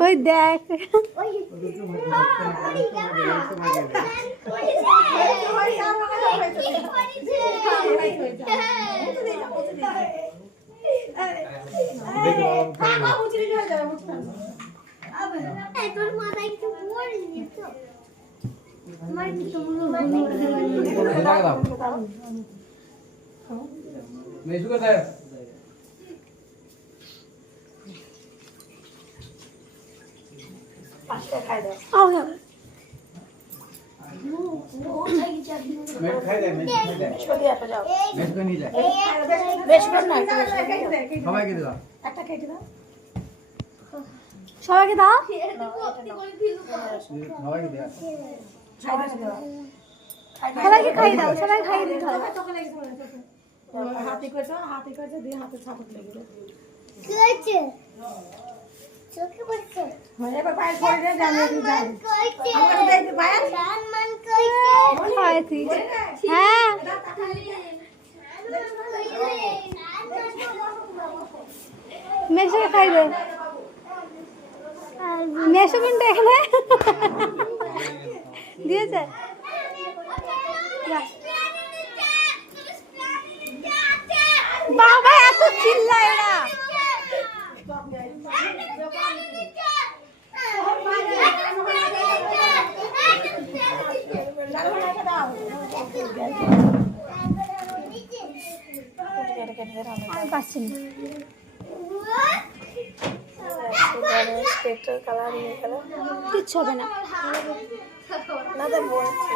ওই দেখ সবাইকে দাও সবাইকে খাইয়ে দাও সবাই খাইয়ে দিতে হবে হাতে করছো দিয়ে হাতে ছাপট লেগে চোখে পড়ছে এবার পায়ের পড়ে জানিয়ে দিই হ্যাঁ মেশোকে খাইবে মেশো কোনটা এখানে দিয়েছে বাবা এত চিল্লায় না পাচ্ছি না কিচ্ছু হবে না না তো বলছি